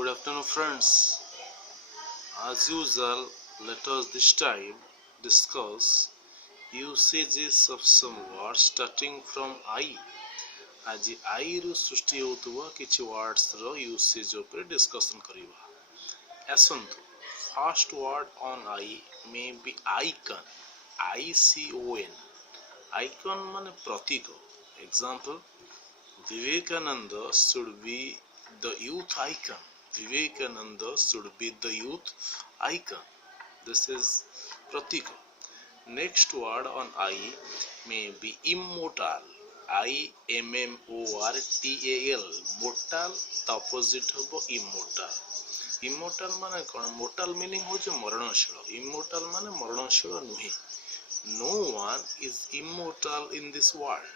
Good afternoon, friends. As usual, let us this time discuss usages of some words starting from I. आज I ରୁ ସୃଷ୍ଟି ହେଉଥିବା କିଛି words ର usage ଉପରେ discussion କରିବା. ଆସନ୍ତୁ, first word on I may be icon. ICON. Icon ମାନେ ପ୍ରତୀକ. Example, Vivekananda should be the youth icon. Vivekananda should be the youth icon. This is pratika. Next word on I may be immortal. IMMORTAL. Mortal, the opposite of immortal. Immortal माने कौन? Mortal meaning हो जो मरणशील. Immortal माने मरणशील नहीं. No one is immortal in this world.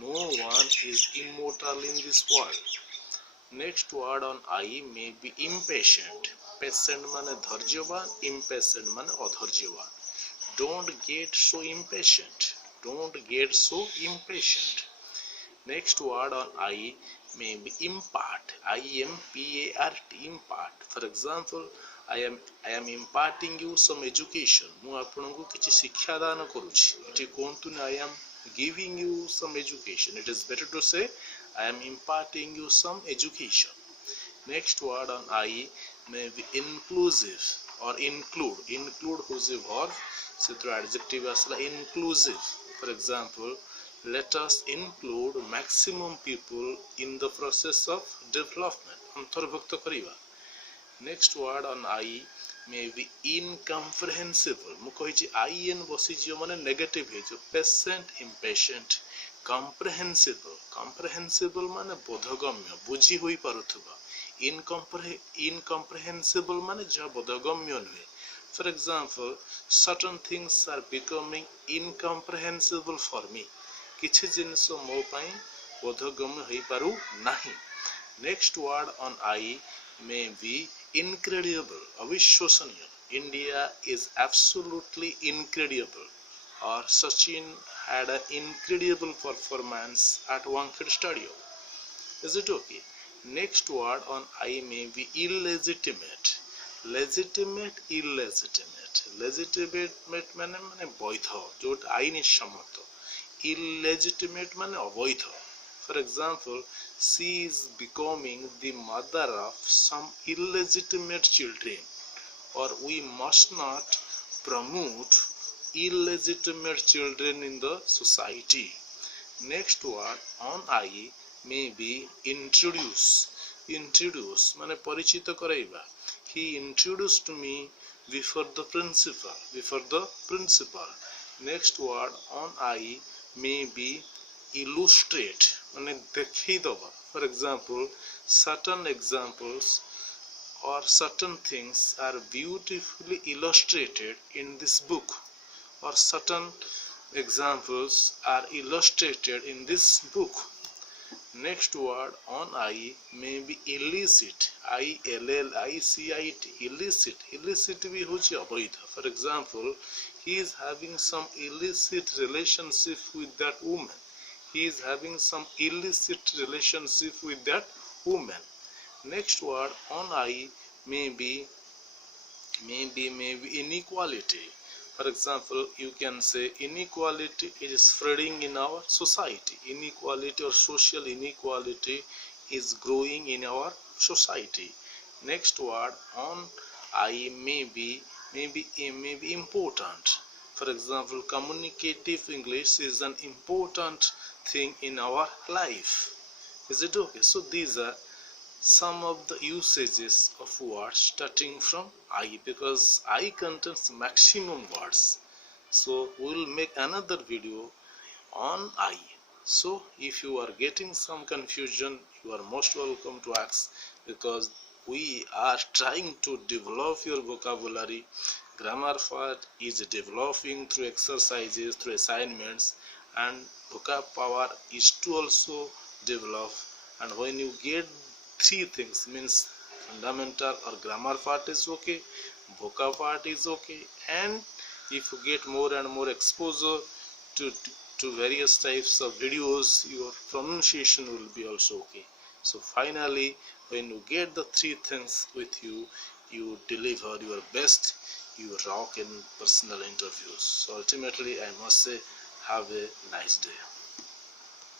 No one is immortal in this world. Next word on I may be impatient. Patient माने धैर्यवान, impatient माने अधैर्यवान. Don't get so impatient. Don't get so impatient. Next word on I may be impart. IMPART. Impart. For example, I am imparting you some education. मु आपनको किछि शिक्षा दान करूछि. एठी कोंतु I am giving you some education. It is better to say I am imparting you some education. Next word on I may be inclusive or include. Include who's a verb. So through adjective asla inclusive. For example, let us include maximum people in the process of development. अंतर्भुक्त करिवा. Next word on I may be incomprehensible. मु कहिछि in बसी जियो माने negative हे जो patient, impatient. Comprehensible. Comprehensible माने बोधगम्य, बुझी होई पारुथबा. Incomprehensible माने जा बोधगम्य नहे. For example, certain things are becoming incomprehensible for me. किछि जिनिस मो पई बोधगम्य होई पारु नाही. Next word on I may be incredible. अविश्वसनीय. India is absolutely incredible. Or Sachin had an incredible performance at Wankhede Stadium. Is it okay? Next word on I may be illegitimate. Legitimate, illegitimate. Legitimate माने वैध, जोट आईन सम्मत. Illegitimate माने अवैध. For example, she is becoming the mother of some illegitimate children. Or we must not promote illegitimate children in the society. Next word on I may be introduce. Introduce माने परिचित कराइबा. He introduced me before the principal. Before the principal. Next word on I may be illustrate माने देखै दबा. For example, certain examples or certain things are beautifully illustrated in this book. Or certain examples are illustrated in this book. Next word on I may be illicit. ILLICIT. Illicit. Illicit भी होची अवैध. For example, he is having some illicit relationship with that woman. He is having some illicit relationship with that woman. Next word on I may be inequality. For example, you can say inequality is spreading in our society. Inequality or social inequality is growing in our society. Next word on I may be important. For example, communicative English is an important thing in our life. Is it okay? So these are some of the usages of words starting from I, because I contains maximum words. So we will make another video on I. So if you are getting some confusion, you are most welcome to ask, because we are trying to develop your vocabulary. Grammar part is developing through exercises, through assignments, and vocab power is to also develop. And when you get three things, means fundamental or grammar part is okay, vocab part is okay, and if you get more and more exposure to various types of videos, your pronunciation will be also okay. So finally, when you get the three things with you, you deliver your best, you rock in personal interviews. So ultimately, I must say, have a nice day.